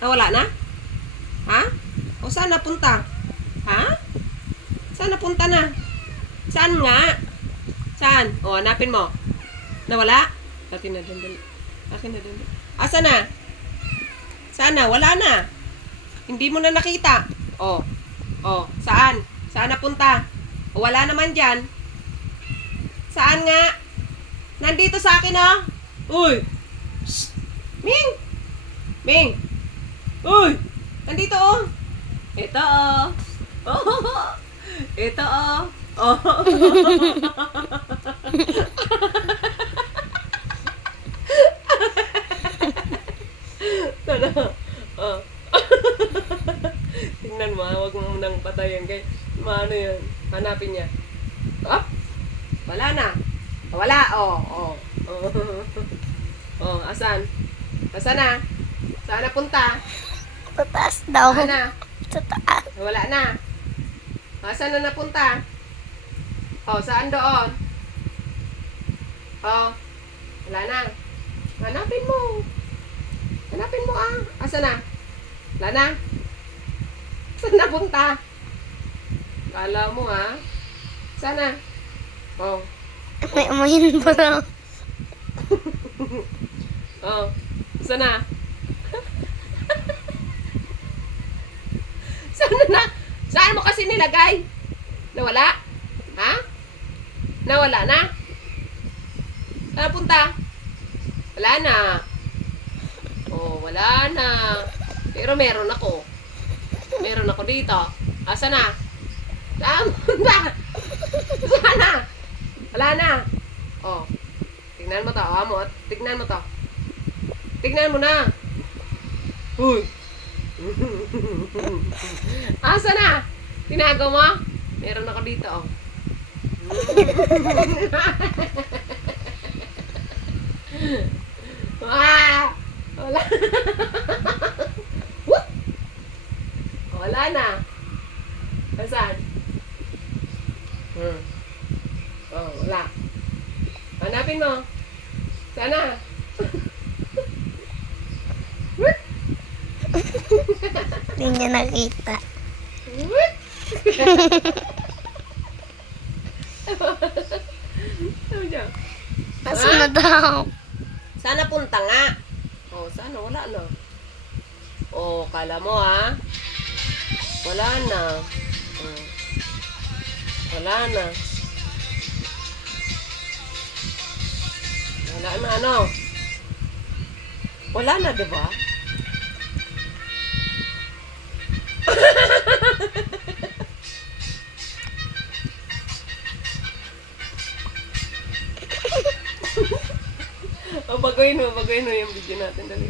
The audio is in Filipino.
Nawala na? Ha? O saan napunta? Ha? Saan napunta na? Saan nga? Saan? O, hanapin mo. Nawala? Akin na, dandali. Akin na, dandali. Asa na? Saan na? Wala na. Hindi mo na nakita. O. O, saan? Saan napunta? O, wala naman dyan. Saan nga? Nandito sa akin, oh. Uy! Shh! Ming! Ming! Uy! Nandito, oh. Ito, oh. Oh! Ito, oh. Oh. Tara. Oh. Tingnan mo, huwag mo nang patayin kay maano yan. Hanapin niya. Oh! Wala na. Wala, oh. Oh. Oh. Oh, asan? Asan na? Saan napunta? Sa taas daw. Saan na? Sa taas. Wala na. Saan na napunta? Oh, saan doon? Oh, wala na. Hanapin mo. Hanapin mo, ah. Asan na? Wala na. Saan napunta? Kala mo, ah. Saan na? Oh. May umayin pa lang. Oh. Saan na? Saan na? Saan mo kasi nilagay? Nawala? Ha? Nawala na? Saan napunta? Wala na. Oh, wala na. Pero meron ako. Meron ako dito. Asa na? Saan punta? Saan na? Wala na. Oh. Tignan mo to. Amot. Tignan mo to. Tignan mo na. Uy. Asa na? Tinago mo? Meron ako dito, oh. Ah! Wala. What? Wala na. Saan? Oh, wala. Hanapin mo. Sana. Hindi niya nakita. Ano dyan? Nasa na daw. Sana punta nga. Oh, sana wala na. Oh, kala mo ha? Wala na. Oh. Wala na. Wala na ano? Wala na, di ba? O, baguhin mo yung video natin. Dali.